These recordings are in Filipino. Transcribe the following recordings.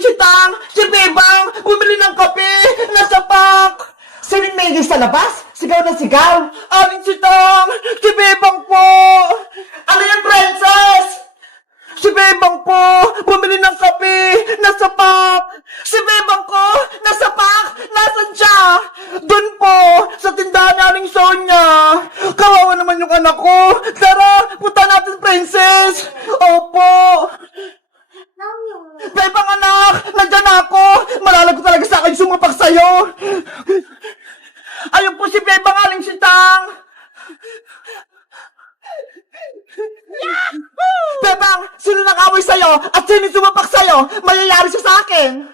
Aling Sitang! Si Bebang! Bumili ng kape! Nasa pack! Sining Maggie sa labas? Sigaw na sigaw! Aling Sitang! Si Bebang po! Ano yan, princess? Si Bebang po! Bumili ng kape! Nasa pack! Si Bebang ko! Nasa pack! Nasaan siya? Doon po! Sa tindahan ni Aling Sonia! Kawawa naman yung anak ko! Tara! Punta natin, princess! Opo! Bebang anak! Nandyan ako! Malalago talaga sa akin sumapak sa'yo! Ayun po si Bebang, Aling Sitang! Bebang! Sino nang-away sa'yo? At sino sumapak sa'yo? Mayayari siya sa akin!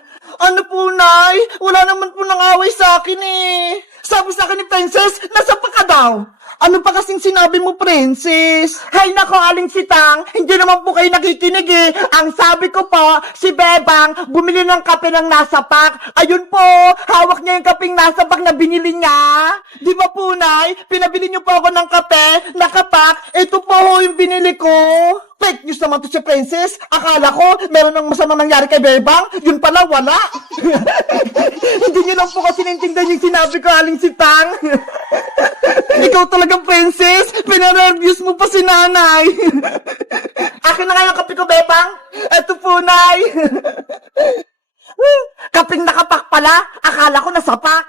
Ano po, Nay? Wala naman po nang-away sa akin eh! Sabi sa akin ni Princess, nasa pa ka daw! Ano pa kasing sinabi mo, Princess? Hay nako, Aling Sitang, hindi naman po kayo nakikinig eh. Ang sabi ko po, si Bebang bumili ng kape ng nasa pack. Ayun po, hawak niya yung kapeng nasa pack na binili niya. Di ba po, Nay? Pinabili niyo po ako ng kape, nakapack. Ito po ho yung binili ko. Fake news naman to si Princess. Akala ko, meron ng masamang nangyari kay Bebang. Yun pala, wala. Hindi niyo lang po kasi naintindihan yung sinabi ko, Aling Sitang. Ikaw talagang Princess. Pinareviews mo pa si Nanay. Akin na nga yung kape ko, Bebang. Eto po, Nay. Kaping nakapak pala. Akala ko nasapak.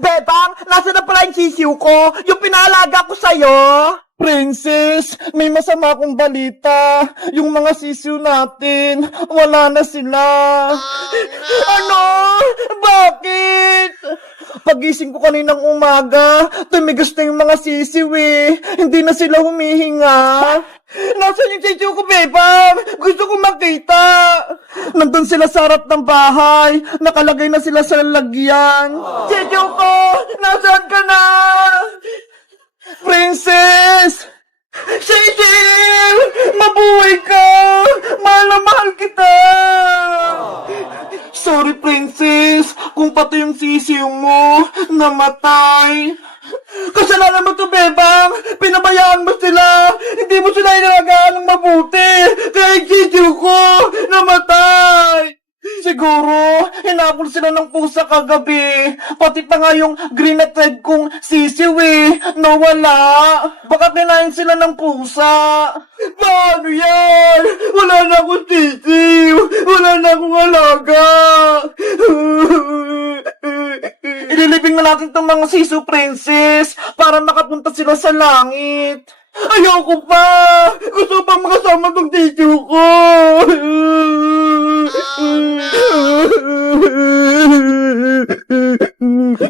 Bebang, nasa na pala yung sisiw ko? Yung pinalaga ko sa'yo? Princess, may masama akong balita. Yung mga sisiw natin, wala na sila. Ano? Bakit? Pagising ko kaninang umaga, tumigas na yung mga sisiw eh. Hindi na sila humihinga. Nasaan yung sisiw ko, Bebang? Gusto ko makita. Nandun sila sa harap ng bahay. Nakalagay na sila sa lalagyan. Sisiw ko, nasaan ka na? Princess! Sisiw! Mabuhay ka! Mahal na mahal kita! Sorry, Princess, kung pati yung sisiw mo namatay. Kasalanan mo to, Bebang! Pinabayaan mo sila! Hindi mo sila inalagaan ng mabuti! Kaya yung sisiw ko namatay! Siguro, hinapol sila ng pusa kagabi. Pati pa nga yung green at red kong sisiw eh, nawala. Baka kinain sila ng pusa. Paano yan? Wala na akong sisiw. Wala na akong alaga. Ililibing na natin tong mga sisiw, Princess, para makapunta sila sa langit. Ayoko pa! Gusto pa makasama tong sisiw ko!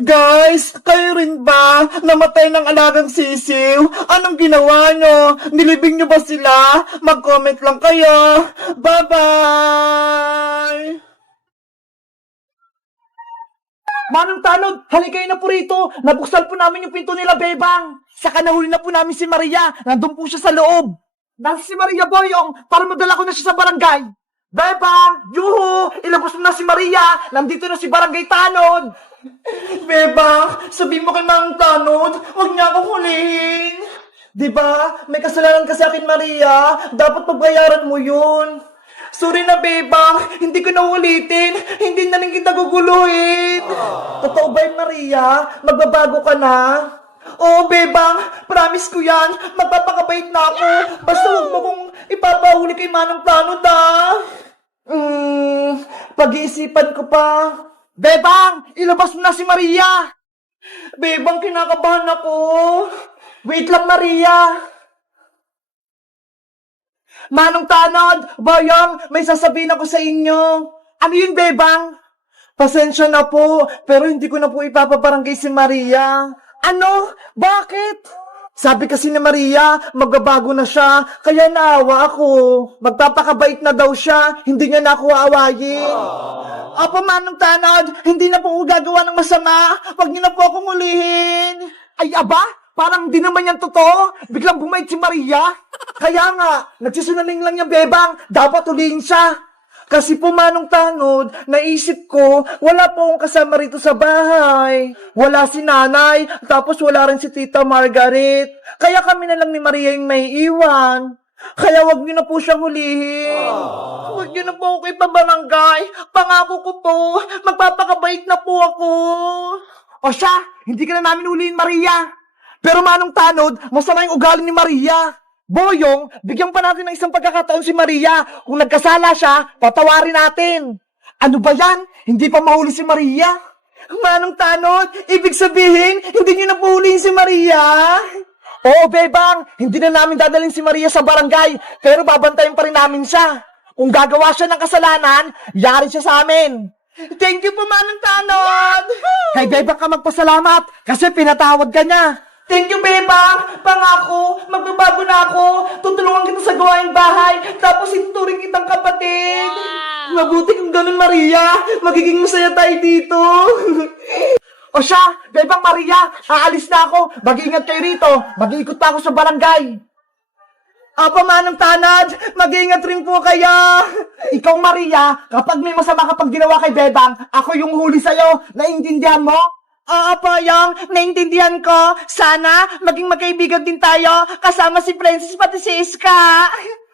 Guys, kayo rin ba namatay ng alagang sisiw? Anong ginawa nyo? Nilibing nyo ba sila? Mag-comment lang kayo. Bye-bye! Manong Tanod, halika na po rito. Nabuksan po namin yung pinto nila, Bebang. Saka nahuli na po namin si Maria. Nandun po siya sa loob. Nasa si Maria, Boyong, para madala ko na siya sa barangay. Bebang, yuhu, ilabas mo na si Maria. Nandito na si Barangay Tanod. Bebang, sabihin mo kay Manong Tanod, huwag niya akong hulihin. Diba, may kasalanan ka sa akin, Maria. Dapat pagbayaran mo yun. Sorry na, Bebang. Hindi ko na ulitin. Hindi na rin kita guguluhin. Totoo ba yun, Maria? Magbabago ka na? Oo, Bebang. Promise ko yan. Magpapakabait na ako. Basta huwag mo kong ipapahuli kay Manong Tanod, ah. Pag-iisipan ko pa. Bebang, ilabas mo na si Maria. Bebang, kinakabahan ako. Wait lang, Maria. Manong Tanod, Boyong, may sasabihin ako sa inyo. Ano yun, Bebang? Pasensya na po, pero hindi ko na po ipapabarangay si Maria. Ano? Bakit? Sabi kasi ni Maria, magbabago na siya, kaya naawa ako. Magpapakabait na daw siya, hindi niya na ako aawayin. Opo, Manong Tanod, hindi na po ako gagawa ng masama. Huwag niyo na po akong ulihin. Ay, aba? Parang di naman yan totoo. Biglang bumait si Maria. Kaya nga, nagsisinungaling lang yung Bebang. Dapat ulihin siya. Kasi po, Manong Tanod, naisip ko, wala po akong kasama rito sa bahay. Wala si Nanay, tapos wala rin si Tita Margaret. Kaya kami na lang ni Maria yung may iwan. Kaya wag niyo na po siyang hulihin. Wag niyo na po ako ipabarangay. Pangako ko po, magpapakabait na po ako. O siya, hindi ka na namin hulihin, Maria. Pero manong tanod, masama yung ugali ni Maria. Boyong, bigyan pa natin ng isang pagkakataon si Maria. Kung nagkasala siya, patawarin natin. Ano ba yan? Hindi pa mahuli si Maria? Manong tanod, ibig sabihin, hindi niyo na puhulihin si Maria? Oo, Bebang, hindi na namin dadalhin si Maria sa barangay, pero babantayan pa rin namin siya. Kung gagawa siya ng kasalanan, yari siya sa amin. Thank you po, Manong Tanod! Kay Bebang ka magpasalamat, kasi pinatawad ka niya. Thank you, Bebang! Pangako, magbabago na ako. Tutulungan kita sa gawaing bahay, tapos ituturing kitang kapatid. Mabuti kung ganun, Maria. Magiging masaya tayo dito. O siya, Bebang Maria, aalis na ako. Mag-iingat kayo rito. Mag-iikot pa ako sa barangay. Apa, Manong Tanad, mag-iingat rin po kaya. Ikaw, Maria, kapag may masama kapag ginawa kay Bebang, ako yung huli sa'yo. Naiintindihan mo? Oo po, Yung. Naintindihan ko. Sana maging magkaibigan din tayo kasama si Princess pati si Iska.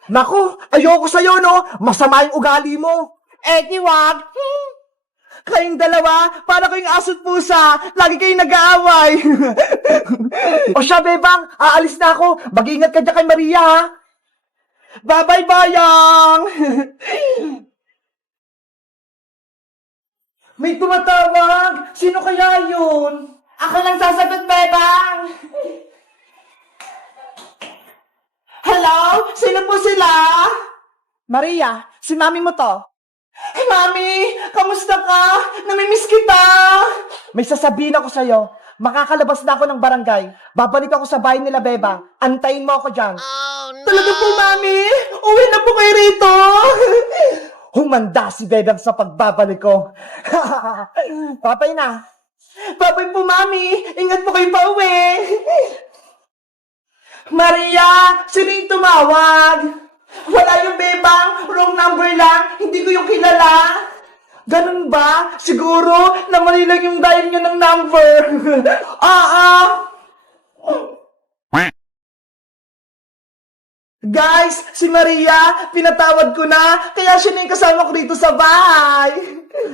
Naku, ayoko sa'yo, no? Masama yung ugali mo. Eh, di wag. Kayong dalawa, para kayong aso't pusa. Lagi kayong nag-aaway. O siya, Bebang, aalis na ako. Mag-iingat ka dyan kay Maria, ha? Bye-bye, Bayang! May tumatawag! Sino kaya yun? Ako lang sasagot, Bebang! Hello? Sino po sila? Maria, si mami mo to. Hey, Mami! Kamusta ka? Namimiss kita! May sasabihin ako sa'yo. Makakalabas na ako ng barangay. Babalik ako sa bahay nila, Bebang. Antayin mo ako dyan. Oh, no! Talaga po, Mami? Uwi na po kayo rito! Humanda si Bebang sa pagbabalik ko. Papay na. Papay po, Mami. Ingat po kayo pa uwi. Maria, sino yung tumawag? Wala yung Bebang. Wrong number lang. Hindi ko yung kilala. Ganun ba? Siguro na mali lang yung dial nyo ng number. Guys, si Maria, pinatawad ko na, kaya siya na yung kasama ko dito sa bahay.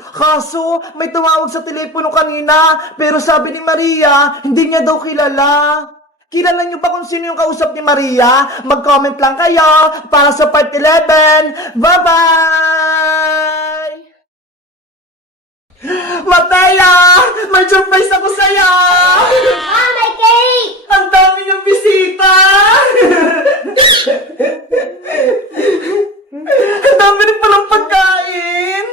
Kaso, may tumawag sa telepono kanina, pero sabi ni Maria, hindi niya daw kilala. Kilala niyo ba kung sino yung kausap ni Maria? Mag-comment lang kayo para sa part 11. Bye-bye! Mataya! May surprise ako sa'yo! May cake! Ang dami niyong bisita! Ang dami rin palang pagkain!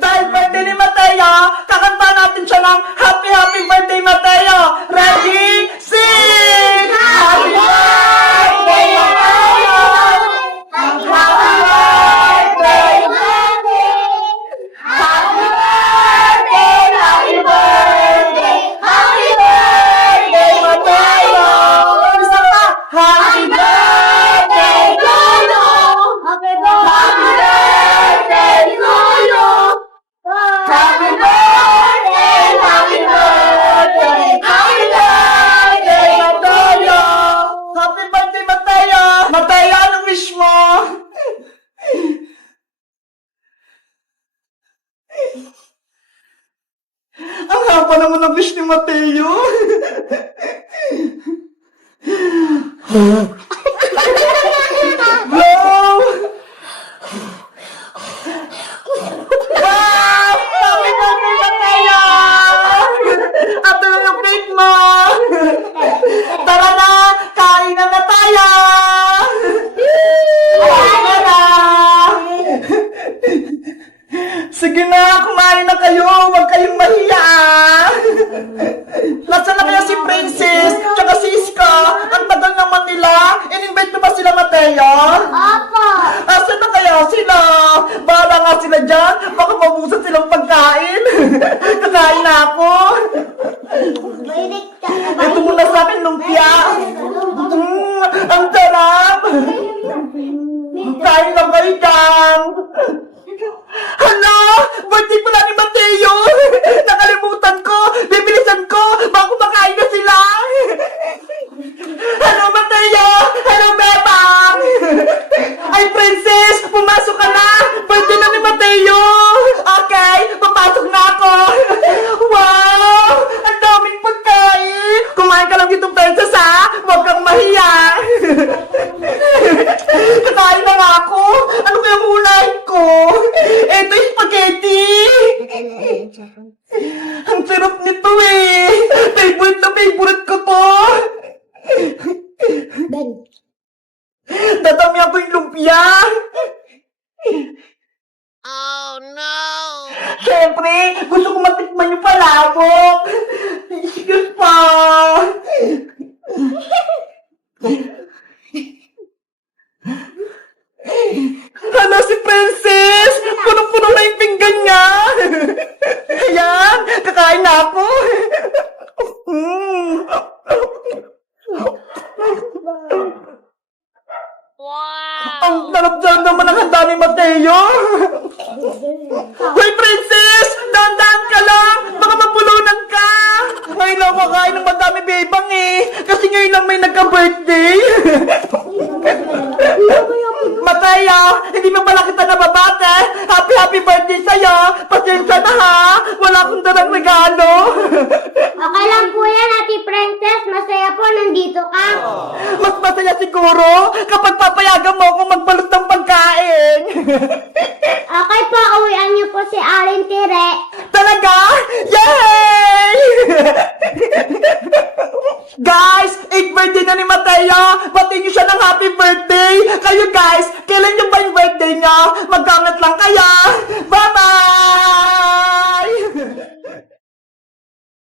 Dahil birthday ni Mateo, kakanta natin siya ng Happy Happy Birthday, Mateo! Ready? Sing! Happy birthday, Mateo! Happy birthday, Happy birthday, happy birthday, happy birthday, Mateo! Isa pa! Happy birthday, Lolo! Happy Happy birthday, Lolo! Happy birthday, happy birthday, happy birthday, Mateo! Happy birthday, Mateo! Mateo, anong wish mo? Ang haba naman ang wish ni Mateo. Wow! Wow! Happy birthday, Mateo! At ano yung cake mo? Tara na! Kain na na tayo! Kain na na! Sige na, kumain na kayo! Huwag kayong mahiya! Nasaan na kaya si Princess? Tsaka si Iska? Ang tagal naman nila! In-invite mo ba sila, Mateo? Opo! Asan na kaya sila? Bahala nga sila dyan. Baka mabusan silang pagkain. Kakain na ako. Mainit ka. Ito muna sa akin, lumpia. Ang sarap. Kain lang kayo dyan. Hala! Birthday pala ni Mateo! Nakalimutan ko! Bibilisan ko! Baka kumakain na sila! Hello, Mateo! Hello, Beba! Ang sarap nito eh. Favorite na favorite ko to. Ben. Dadamihan ko yung lumpia. Oh no! Siyempre, gusto ko matikman yung palabok. Excuse pa. Hala si Princess! Punong-puno na yung pinggan niya! Ayan! Kakain na ako! Wow! Ang narapdahan naman ang handa ni Mateo! Hoy, Princess! Dahan-dahan ka lang! Baka mapulunan ka! Ngayon lang ako kakain ng madami bebang eh! Kasi ngayon lang may nagka-birthday! Mateo! Hindi mo pala kita nababate! Happy birthday sa'yo! Pasensya na ha! Wala akong dalang regalo! Okay lang po yan, Ate Princess. Masaya po, nandito ka. Mas masaya siguro kapag papayagan mo akong magbalot ng pagkain! Okay po, uwian niyo po si Aling Tire. Talaga? Yay! Guys, 8th birthday na ni Mateo! Batiin niyo siya ng happy birthday! Kayo guys, kailan niyo ba yung birthday niya? Magkangat lang kaya! Bye-bye!